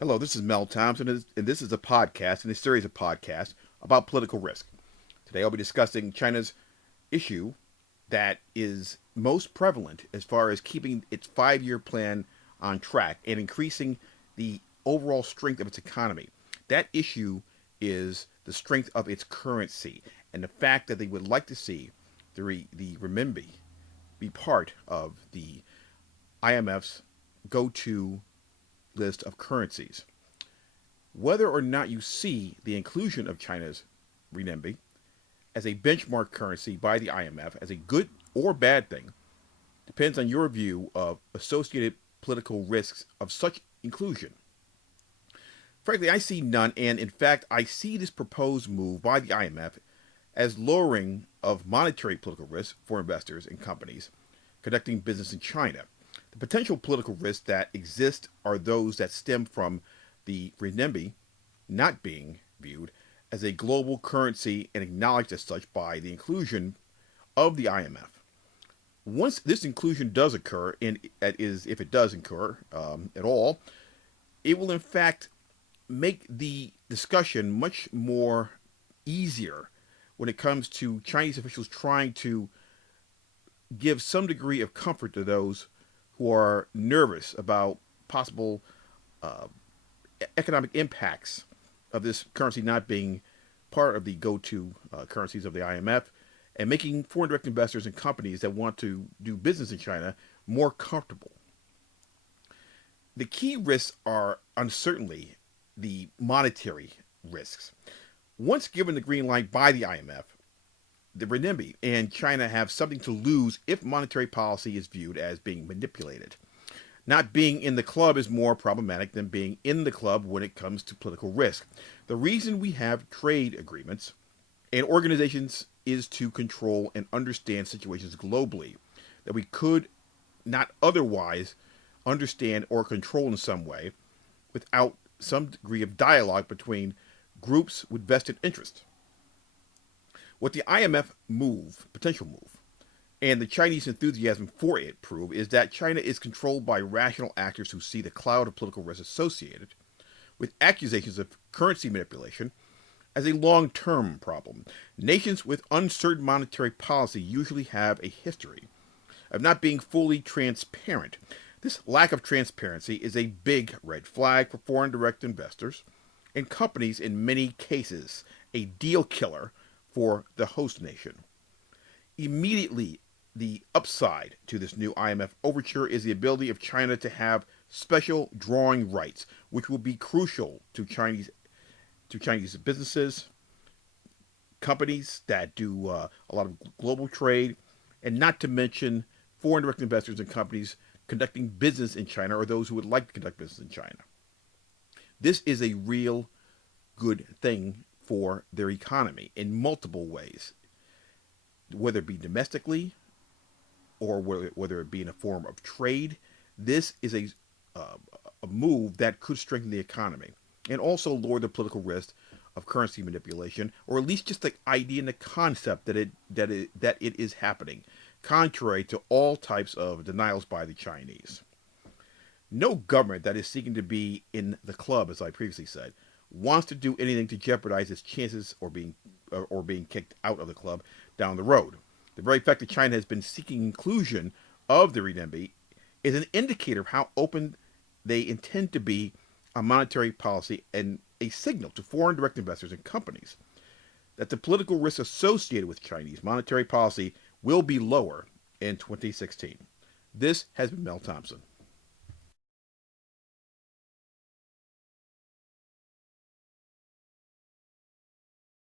Hello, this is Mel Thompson, and this is a podcast in a series of podcasts about political risk. Today I'll be discussing China's issue that is most prevalent as far as keeping its 5 year plan on track and increasing the overall strength of its economy. That issue is the strength of its currency and the fact that they would like to see the renminbi be part of the IMF's go to list of currencies. Whether or not you see the inclusion of China's renminbi as a benchmark currency by the IMF as a good or bad thing depends on your view of associated political risks of such inclusion. Frankly, I see none, and in fact, I see this proposed move by the IMF as lowering of monetary political risk for investors and companies conducting business in China. The potential political risks that exist are those that stem from the renminbi not being viewed as a global currency and acknowledged as such by the inclusion of the IMF. Once this inclusion does occur, and that is if it does occur at all, it will in fact make the discussion much more easier when it comes to Chinese officials trying to give some degree of comfort to those who are nervous about possible uh, economic impacts of this currency not being part of the go-to currencies of the IMF and making foreign direct investors and companies that want to do business in China more comfortable. The key risks are uncertainly the monetary risks. Once given the green light by the IMF, the renminbi and China have something to lose if monetary policy is viewed as being manipulated. Not being in the club is more problematic than being in the club when it comes to political risk. The reason we have trade agreements and organizations is to control and understand situations globally that we could not otherwise understand or control in some way without some degree of dialogue between groups with vested interest. What the IMF potential move, and the Chinese enthusiasm for it prove is that China is controlled by rational actors who see the cloud of political risk associated with accusations of currency manipulation as a long term problem. Nations with uncertain monetary policy usually have a history of not being fully transparent. This lack of transparency is a big red flag for foreign direct investors and companies, in many cases, a deal killer for the host nation. Immediately, the upside to this new IMF overture is the ability of China to have special drawing rights, which will be crucial to Chinese businesses, companies that do a lot of global trade, and not to mention foreign direct investors and companies conducting business in China or those who would like to conduct business in China. This is a real good thing for their economy in multiple ways, whether it be domestically or whether it be in a form of trade. This is a move that could strengthen the economy and also lower the political risk of currency manipulation, or at least just the idea and the concept that it is happening, contrary to all types of denials by the Chinese. No government that is seeking to be in the club, as I previously said, wants to do anything to jeopardize its chances or being kicked out of the club down the road. The very fact that China has been seeking inclusion of the renminbi is an indicator of how open they intend to be on monetary policy and a signal to foreign direct investors and companies that the political risks associated with Chinese monetary policy will be lower in 2016. This has been Mel Thompson.